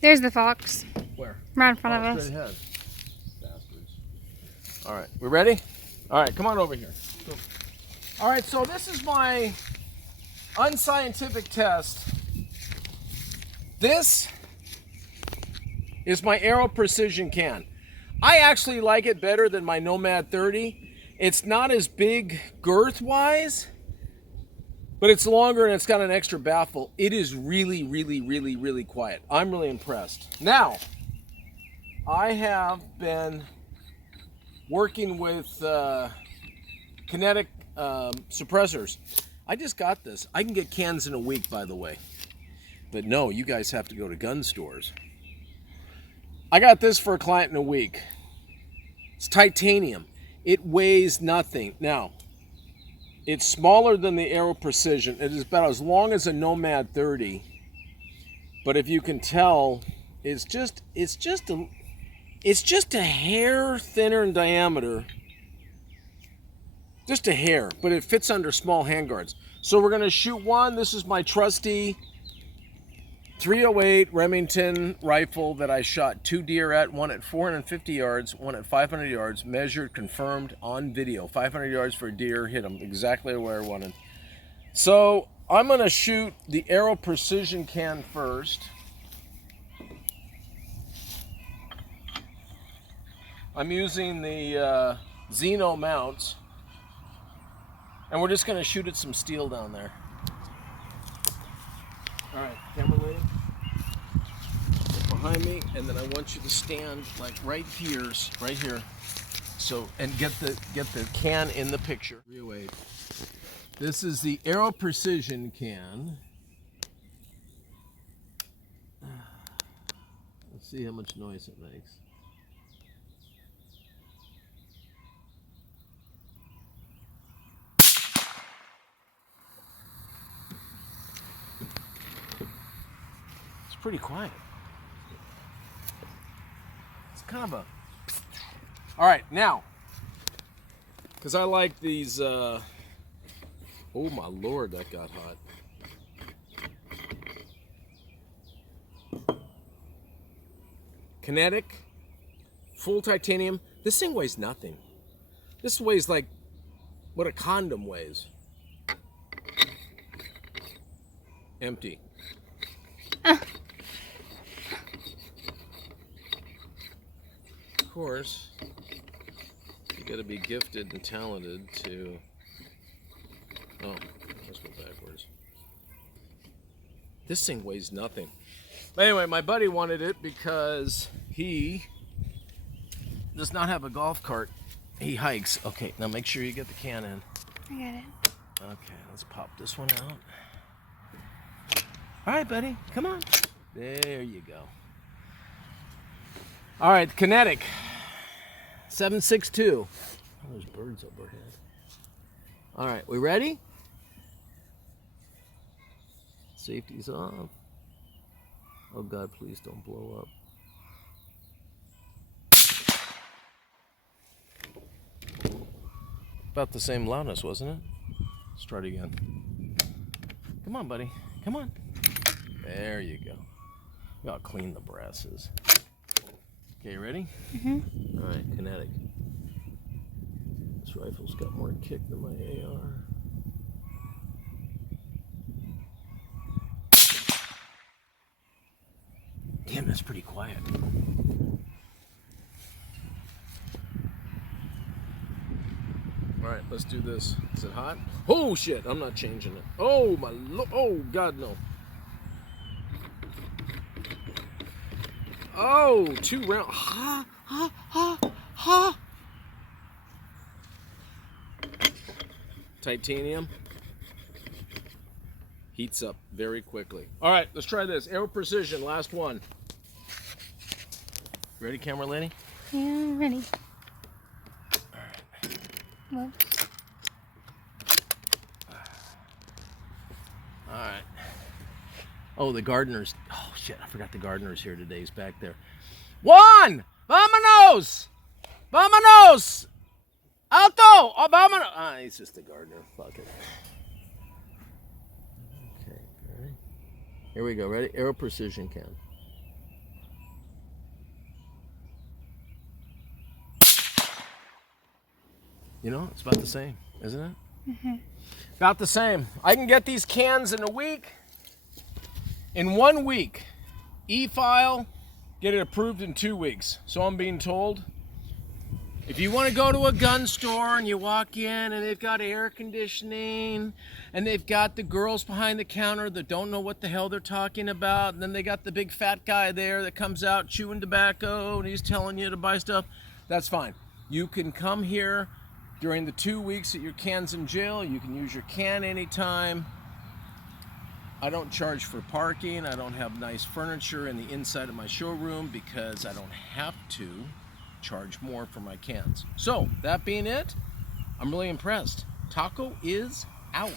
There's the fox. Where? Right in front of us. Straight ahead. Bastards. All right, we ready? All right, come on over here. All right, so this is my unscientific test. This is my Aero Precision can. I actually like it better than my Nomad 30. It's not as big girth-wise, but it's longer and it's got an extra baffle. It is really, really, really, really quiet. I'm really impressed. Now, I have been working with Kinetic Suppressors. I just got this. I can get cans in a week, by the way. But no, you guys have to go to gun stores. I got this for a client in a week. It's titanium. It weighs nothing. Now, it's smaller than the Aero Precision. It is about as long as a Nomad 30. But if you can tell, it's just a hair thinner in diameter. Just a hair, but it fits under small handguards. So we're gonna shoot one. This is my trusty 308 Remington rifle that I shot 2 deer at, one at 450 yards, one at 500 yards, measured, confirmed on video. 500 yards for a deer, hit them exactly where I wanted. So I'm gonna shoot the Aero Precision can first. I'm using the Xeno mounts, and we're just gonna shoot at some steel down there. All right, camera lady, get behind me, and then I want you to stand like right here. So, and get the can in the picture. 308. This is the Aero Precision can. Let's see how much noise it makes. Pretty quiet. It's kind of a... All right, now, because I like these, oh my Lord, that got hot. Kinetic, full titanium. This thing weighs nothing. This weighs like what a condom weighs. Empty. Of course, you got to be gifted and talented to. Oh, let's go backwards. This thing weighs nothing. But anyway, my buddy wanted it because he does not have a golf cart. He hikes. Okay, now make sure you get the can in. I got it. Okay, let's pop this one out. All right, buddy, come on. There you go. All right, Kinetic 762. Oh, there's birds overhead. All right, we ready? Safety's off. Oh God, please don't blow up. About the same loudness, wasn't it? Let's try it again. Come on, buddy. Come on. There you go. We gotta clean the brasses. Okay, ready? Mm-hmm. All right, Kinetic. This rifle's got more kick than my AR. Damn, that's pretty quiet. All right, let's do this. Is it hot? Oh shit, I'm not changing it. Oh my, oh God, no. Oh, 2 rounds. Ha, ha, ha, ha. Titanium. Heats up very quickly. All right, let's try this. Aero Precision, last one. Ready, camera lady? Yeah, ready. All right. Well. All right. Oh, the gardener's. Oh, shit. I forgot the gardener's here today. He's back there. Juan! Vámonos! Vámonos! Alto! Oh, vámonos! Ah, he's just the gardener. Fuck it. Okay, ready? Here we go. Ready? Aero precision can. You know, it's about the same, isn't it? Mm-hmm. About the same. I can get these cans in a week. In 1 week. E-file, get it approved in 2 weeks. So I'm being told. If you want to go to a gun store and you walk in and they've got air conditioning and they've got the girls behind the counter that don't know what the hell they're talking about, and then they got the big fat guy there that comes out chewing tobacco and he's telling you to buy stuff, that's fine. You can come here during the 2 weeks that your can's in jail. You can use your can anytime. I don't charge for parking. I don't have nice furniture in the inside of my showroom because I don't have to charge more for my cans. So, that being it, I'm really impressed. Taco is out.